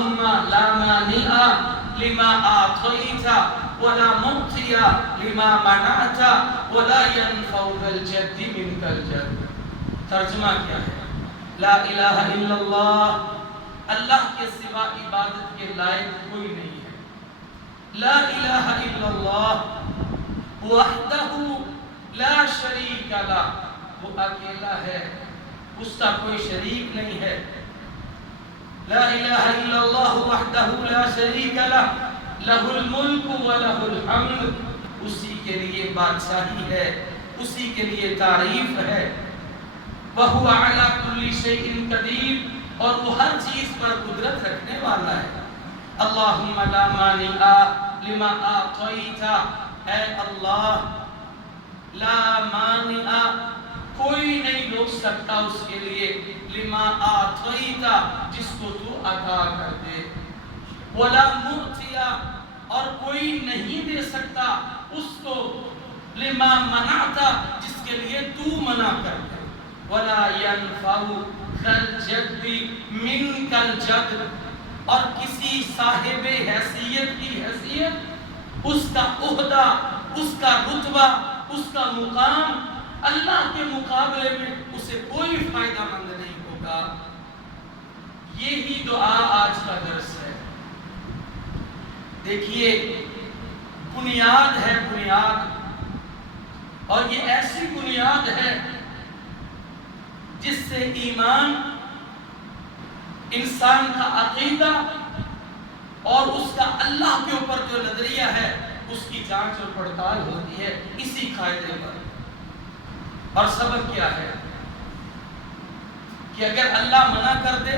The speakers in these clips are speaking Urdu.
اللهم لا مانع لما أعطيت ولا معطي لما منعت ولا ينفع ذا الجد منك الجد. ترجمہ کیا ہے؟ لا الہ الا اللہ، اللہ کے سوا عبادت کے لائق کوئی نہیں ہے. لا الہ الا اللہ وحدہ لا شریک لہ، وہ اکیلا ہے، اس کا کوئی شریک نہیں ہے. لا الہ الا اللہ وحدہ لا شریک لہ لہ الملک ولہ الحمد، اسی کے لیے بادشاہی ہے، اسی کے لیے تعریف ہے. وَهُوَ عَلَى كُلِّ شَيْءٍ قَدِيرٌ، اور وہ ہر چیز پر قدرت رکھنے والا ہے. اللہم لا مانع لما أعطیت، اے اللہ لا مانع، کوئی نہیں روک سکتا اس کے لیے، لما أعطیت، جس کو تو عطا کر دے. ولا معطی، اور کوئی نہیں دے سکتا اس کو، لما منعت، جس کے لیے تو منع کر دے. ولا ينفع ذا الجد منك الجد، اور کسی صاحب حیثیت کی حیثیت، اس کا عہدہ، اس کا رتبہ، اس کا مقام اللہ کے مقابلے میں اسے کوئی فائدہ مند نہیں ہوگا. یہی دعا آج کا درس ہے. دیکھیے بنیاد ہے، بنیاد، اور یہ ایسی بنیاد ہے جس سے ایمان، انسان کا عقیدہ اور اس کا اللہ کے اوپر جو نظریہ ہے اس کی جانچ اور پڑتال ہوتی ہے، اسی قاعدے پر. اور سبب کیا ہے کہ اگر اللہ منع کر دے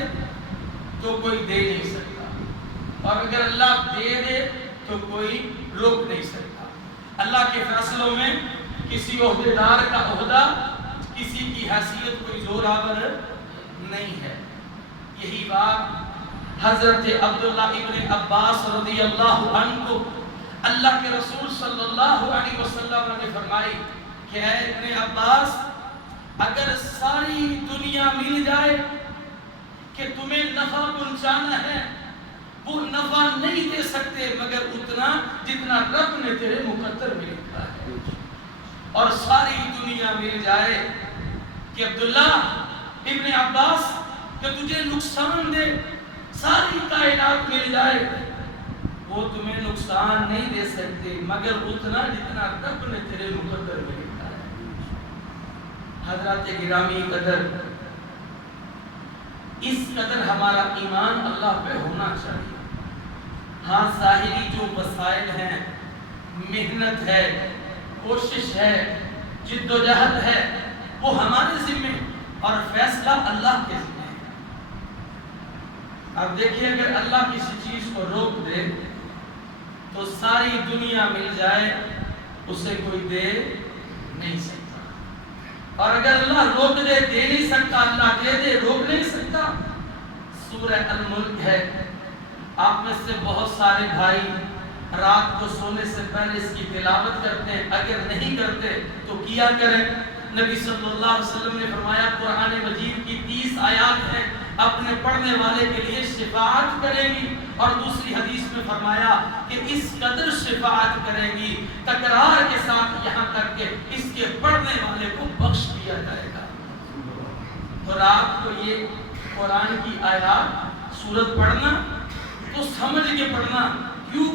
تو کوئی دے نہیں سکتا، اور اگر اللہ دے دے تو کوئی روک نہیں سکتا. اللہ کے فیصلوں میں کسی عہدیدار کا عہدہ، کسی کی حیثیت کوئی زور آور نہیں ہے. یہی بات حضرت عبداللہ ابن عباس رضی اللہ عنہ کو اللہ کے رسول صلی اللہ علیہ وسلم نے فرمائی کہ اے ابن عباس، اگر ساری دنیا مل جائے کہ تمہیں نفع پہنچانا ہے، وہ نفع نہیں دے سکتے مگر اتنا جتنا رب نے تیرے مقدر میں لکھا ہے. اور ساری دنیا مل جائے کہ عبداللہ ابن عباس کہ تجھے نقصان دے، ساری کائنات مل جائے، وہ تمہیں نقصان نہیں دے سکتے مگر اتنا جتنا رب نے تیرے مقدر میں لکھا ہے. حضرات گرامی قدر، اس قدر ہمارا ایمان اللہ پہ ہونا چاہیے. ہاں ظاہری جو وسائل ہیں، محنت ہے، کوشش ہے، جد و جہد ہے، وہ ہمارے ذمہ، اور فیصلہ اللہ کے ذمہ ہے. اب دیکھیے اگر اللہ کسی چیز کو روک دے تو ساری دنیا مل جائے اسے کوئی دے نہیں سکتا، اور اگر اللہ روک دے دے نہیں سکتا، اللہ دے دے روک نہیں سکتا. سورہ الملک ہے، آپ میں سے بہت سارے بھائی رات کو سونے سے پہلے اس کی تلاوت کرتے ہیں، اگر نہیں کرتے تو کیا کریں. نبی صلی اللہ علیہ وسلم نے فرمایا قرآن مجید کی 30 آیات ہیں، اپنے پڑھنے والے کے لیے شفاعت کریں گی، اور دوسری حدیث میں فرمایا کہ اس قدر شفاعت کریں گی تکرار کے ساتھ، یہاں تک کہ اس کے پڑھنے والے کو بخش دیا جائے گا. تو رات کو یہ قرآن کی آیات سورت پڑھنا تو سمجھ کے پڑھنا، کیوں